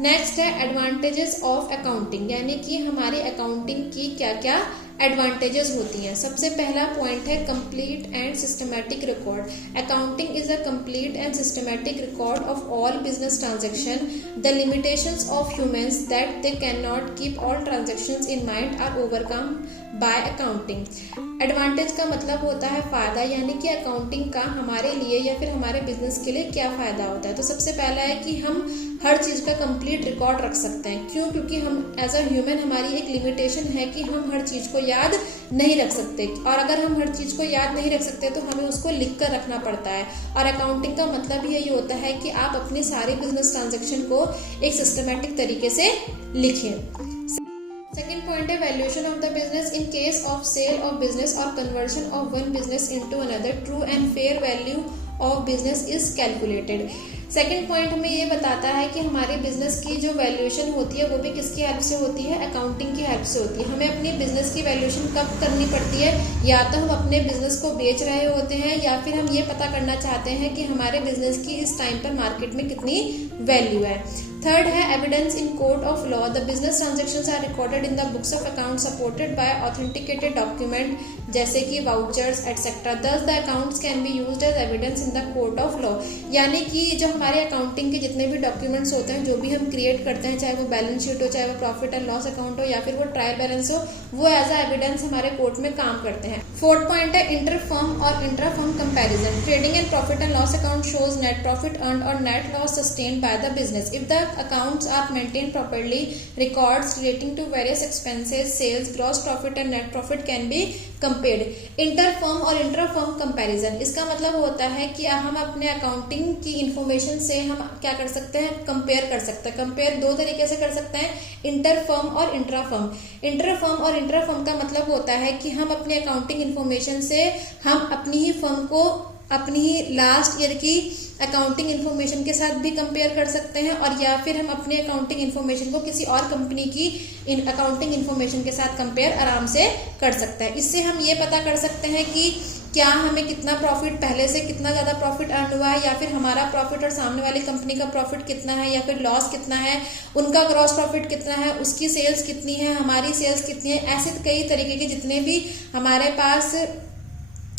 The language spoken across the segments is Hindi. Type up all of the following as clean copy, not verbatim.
नेक्स्ट है एडवांटेजेस ऑफ अकाउंटिंग, यानी कि हमारी अकाउंटिंग की क्या क्या एडवांटेजेस होती हैं। सबसे पहला पॉइंट है complete and systematic record. Accounting is a complete and systematic record of all business transaction. The limitations of humans that they can not keep all transactions in mind are overcome by accounting. Advantage का मतलब होता है फायदा, यानी कि अकाउंटिंग का हमारे लिए या फिर हमारे बिजनेस के लिए क्या फायदा होता है। तो सबसे पहला है कि हम हर चीज का कंप्लीट रिकॉर्ड रख सकते हैं। क्यों? क्योंकि हम एज अ ह्यूमन हमारी एक लिमिटेशन है कि हम हर चीज को याद नहीं रख सकते, और अगर हम हर चीज को याद नहीं रख सकते तो हमें उसको लिख कर रखना पड़ता है। और अकाउंटिंग का मतलब ही यही होता है कि आप अपनी सारी बिजनेस ट्रांजेक्शन को एक सिस्टमैटिक तरीके से लिखें। सेकेंड पॉइंट है valuation of the business in case of sale of business और conversion of one business into another, true and fair value of business is calculated. Second point हमें ये बताता है कि हमारे बिजनेस की जो वैल्यूएशन होती है वो भी किसकी हेल्प से होती है, अकाउंटिंग की हेल्प से होती है। हमें अपनी बिजनेस की वैल्यूएशन कब करनी पड़ती है, या तो हम अपने बिजनेस को बेच रहे होते हैं या फिर हम ये पता करना चाहते हैं कि हमारे बिजनेस की इस टाइम पर मार्केट में कितनी वैल्यू है। थर्ड है evidence in court of law. The business transactions are recorded in the books of account supported by authenticated document जैसे कि vouchers etcetera. Thus the accounts can be used as evidence in the court of law. यानी कि जो हमारे अकाउंटिंग के जितने भी डॉक्यूमेंट्स होते हैं, जो भी हम क्रिएट करते हैं, चाहे वो बैलेंस शीट हो, चाहे वो प्रॉफिट एंड लॉस अकाउंट हो, या फिर वो ट्रायल बैलेंस हो, वो एज अ एविडेंस हमारे कोर्ट में काम करते हैं। फोर्थ पॉइंट है इंटर फर्म और intra firm comparison. Trading and profit and loss account shows net profit earned और net loss sustained by the business. If the accounts are maintained properly, records relating to various expenses, sales, gross profit and net profit can be compared. Inter-firm और intra-firm comparison, इसका मतलब होता है कि हम अपने अकाउंटिंग की इंफॉर्मेशन से हम क्या कर सकते हैं, कंपेयर कर सकते हैं। कंपेयर दो तरीके से कर सकते हैं, इंटर-फर्म और इंट्रा-फर्म। इंटर-फर्म और इंट्रा-फर्म का मतलब होता है कि हम अपने अकाउंटिंग इंफॉर्मेशन से हम अपनी ही फर्म को अपनी ही लास्ट ईयर की अकाउंटिंग इन्फॉर्मेशन के साथ भी कंपेयर कर सकते हैं, और या फिर हम अपने अकाउंटिंग इन्फॉर्मेशन को किसी और कंपनी की अकाउंटिंग इन्फॉर्मेशन के साथ कंपेयर आराम से कर सकते हैं। इससे हम ये पता कर सकते हैं कि क्या हमें कितना प्रॉफिट, पहले से कितना ज्यादा प्रॉफिट अर्न हुआ है, या फिर हमारा प्रॉफिट और सामने वाली कंपनी का प्रॉफिट कितना है, या फिर लॉस कितना है, उनका ग्रॉस प्रॉफिट कितना है, उसकी सेल्स कितनी है, हमारी सेल्स कितनी है। ऐसे कई तरीके के जितने भी हमारे पास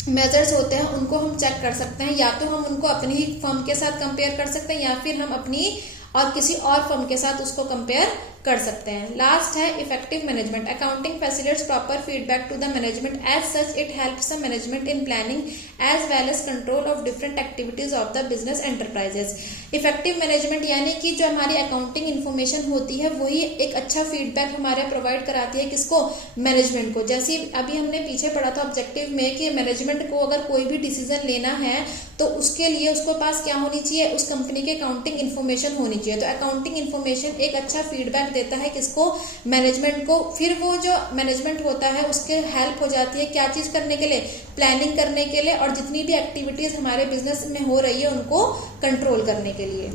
मेजर्स होते हैं उनको हम चेक कर सकते हैं। या तो हम उनको अपनी ही फर्म के साथ कंपेयर कर सकते हैं, या फिर हम अपनी और किसी और फर्म के साथ उसको कंपेयर कर सकते हैं। लास्ट है effective management. Accounting facilitates proper feedback to the management, as such it helps the management in planning as well as control of different activities of the business enterprises. Effective management यानी कि जो हमारी अकाउंटिंग इन्फॉर्मेशन होती है वही एक अच्छा फीडबैक हमारे प्रोवाइड कराती है, किसको, मैनेजमेंट को। जैसे अभी हमने पीछे पढ़ा था ऑब्जेक्टिव में कि मैनेजमेंट को अगर कोई भी डिसीजन लेना है तो उसके लिए उसको पास क्या होनी चाहिए, उस कंपनी के अकाउंटिंग इन्फॉर्मेशन होनी चाहिए। तो अकाउंटिंग इन्फॉर्मेशन एक अच्छा फीडबैक देता है किसको, मैनेजमेंट को। फिर वो जो मैनेजमेंट होता है उसके हेल्प हो जाती है क्या चीज करने के लिए, प्लानिंग करने के लिए, और जितनी भी एक्टिविटीज हमारे बिजनेस में हो रही है उनको कंट्रोल करने के लिए।